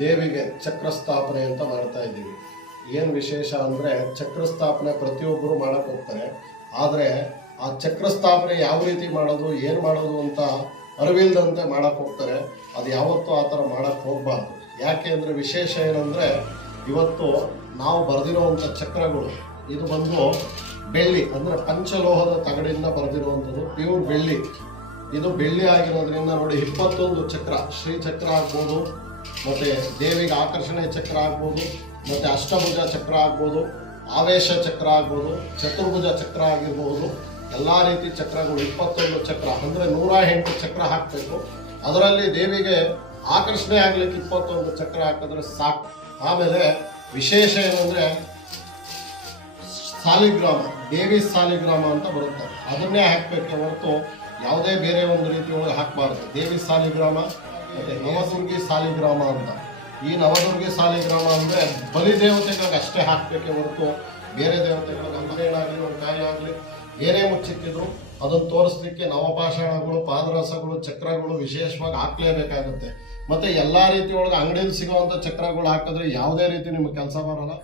ದೇವಿಗೆ ಚಕ್ರ ಸ್ಥಾಪನೆ ಅಂತ ಮಾಡ್ತಾ ಇದ್ದೀವಿ. ಏನು ವಿಶೇಷ ಅಂದರೆ ಚಕ್ರ ಸ್ಥಾಪನೆ ಪ್ರತಿಯೊಬ್ಬರು ಮಾಡೋಕ್ಕೆ ಹೋಗ್ತಾರೆ. ಆದರೆ ಆ ಚಕ್ರ ಸ್ಥಾಪನೆ ಯಾವ ರೀತಿ ಮಾಡೋದು, ಏನು ಮಾಡೋದು ಅಂತ ಅರಿವಿಲ್ದಂತೆ ಮಾಡೋಕ್ಕೆ ಹೋಗ್ತಾರೆ. ಅದು ಯಾವತ್ತೂ ಆ ಥರ ಮಾಡೋಕ್ಕೆ ಹೋಗಬಾರ್ದು. ಯಾಕೆ ಅಂದರೆ ವಿಶೇಷ ಏನಂದರೆ ಇವತ್ತು ನಾವು ಬರೆದಿರುವಂಥ ಚಕ್ರಗಳು ಇದು ಬಂದು ಬೆಳ್ಳಿ, ಅಂದರೆ ಪಂಚಲೋಹದ ತಗಡಿಂದ ಬರೆದಿರುವಂಥದ್ದು, ಪ್ಯೂರ್ ಬೆಳ್ಳಿ. ಇದು ಬೆಳ್ಳಿ ಆಗಿರೋದ್ರಿಂದ ನೋಡಿ 21 ಚಕ್ರ, ಶ್ರೀಚಕ್ರ ಆಗ್ಬೋದು, ಮತ್ತು ದೇವಿಗೆ ಆಕರ್ಷಣೆ ಚಕ್ರ ಆಗ್ಬೋದು, ಮತ್ತು ಅಷ್ಟಭುಜ ಚಕ್ರ ಆಗ್ಬೋದು, ಆವೇಶ ಚಕ್ರ ಆಗ್ಬೋದು, ಚತುರ್ಭುಜ ಚಕ್ರ ಆಗಿರ್ಬೋದು, ಎಲ್ಲ ರೀತಿ ಚಕ್ರಗಳು 21 ಚಕ್ರ ಅಂದರೆ 108 ಚಕ್ರ ಹಾಕಬೇಕು. ಅದರಲ್ಲಿ ದೇವಿಗೆ ಆಕರ್ಷಣೆ ಆಗ್ಲಿಕ್ಕೆ 21 ಚಕ್ರ ಹಾಕಿದ್ರೆ ಸಾಕು. ಆಮೇಲೆ ವಿಶೇಷ ಏನಂದರೆ ಸಾಲಿಗ್ರಾಮ, ದೇವಿ ಸಾಲಿಗ್ರಾಮ ಅಂತ ಬರುತ್ತೆ, ಅದನ್ನೇ ಹಾಕಬೇಕೆ ಹೊರತು ಯಾವುದೇ ಬೇರೆ ಒಂದು ರೀತಿ ಒಳಗೆ ಹಾಕಬಾರ್ದು. ದೇವಿ ಸಾಲಿಗ್ರಾಮ ಮತ್ತು ನವದುರ್ಗಿ ಸಾಲಿಗ್ರಾಮ ಅಂತ. ಈ ನವದುರ್ಗಿ ಸಾಲಿಗ್ರಾಮ ಅಂದರೆ ಬಲಿದೇವತೆಗಳಿಗೆ ಅಷ್ಟೇ ಹಾಕಬೇಕೆ ಹೊರತು ಬೇರೆ ದೇವತೆಗಳಿಗೆ ಅಂಗನೇನಾಗಲಿ ಒಂದು ಕಾಯಿ ಆಗಲಿ ಏನೇ ಮುಚ್ಚಿಟ್ಟಿದ್ರು ಅದನ್ನು ತೋರಿಸ್ಲಿಕ್ಕೆ ನವಪಾಷಾಣಗಳು, ಪಾದರಸಗಳು, ಚಕ್ರಗಳು ವಿಶೇಷವಾಗಿ ಹಾಕಲೇಬೇಕಾಗುತ್ತೆ. ಮತ್ತು ಎಲ್ಲ ರೀತಿ ಒಳಗೆ ಅಂಗಡಿಯಲ್ಲಿ ಸಿಗುವಂಥ ಚಕ್ರಗಳು ಹಾಕಿದ್ರೆ ಯಾವುದೇ ರೀತಿ ನಿಮಗೆ ಕೆಲಸ ಬರೋಲ್ಲ.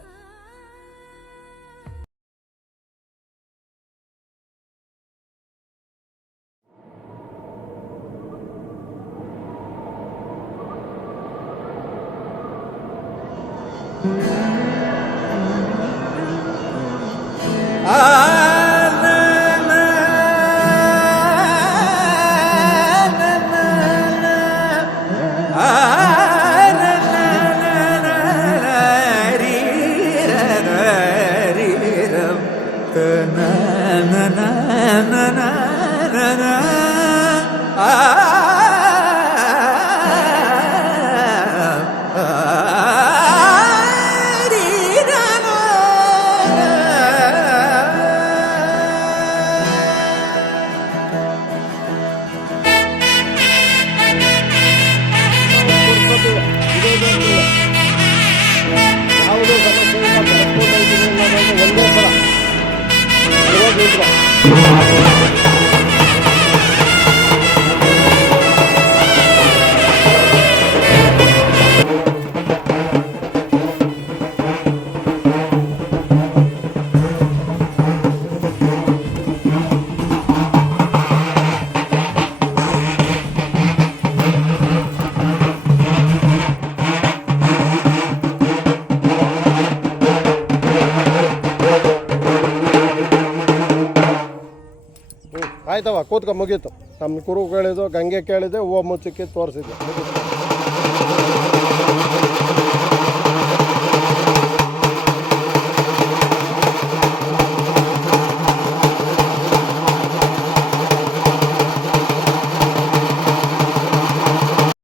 ಆಯ್ತವ ಕೂತ್ಕೊ, ಮುಗೀತು. ನಮ್ಮ ಕುರು ಕೇಳಿದ್ದು, ಗಂಗೆ ಕೇಳಿದೆ, ಹೂವು ಮುಚ್ಚಕ್ಕೆ ತೋರಿಸಿದ್ದೆ, ಮುಗೀತು.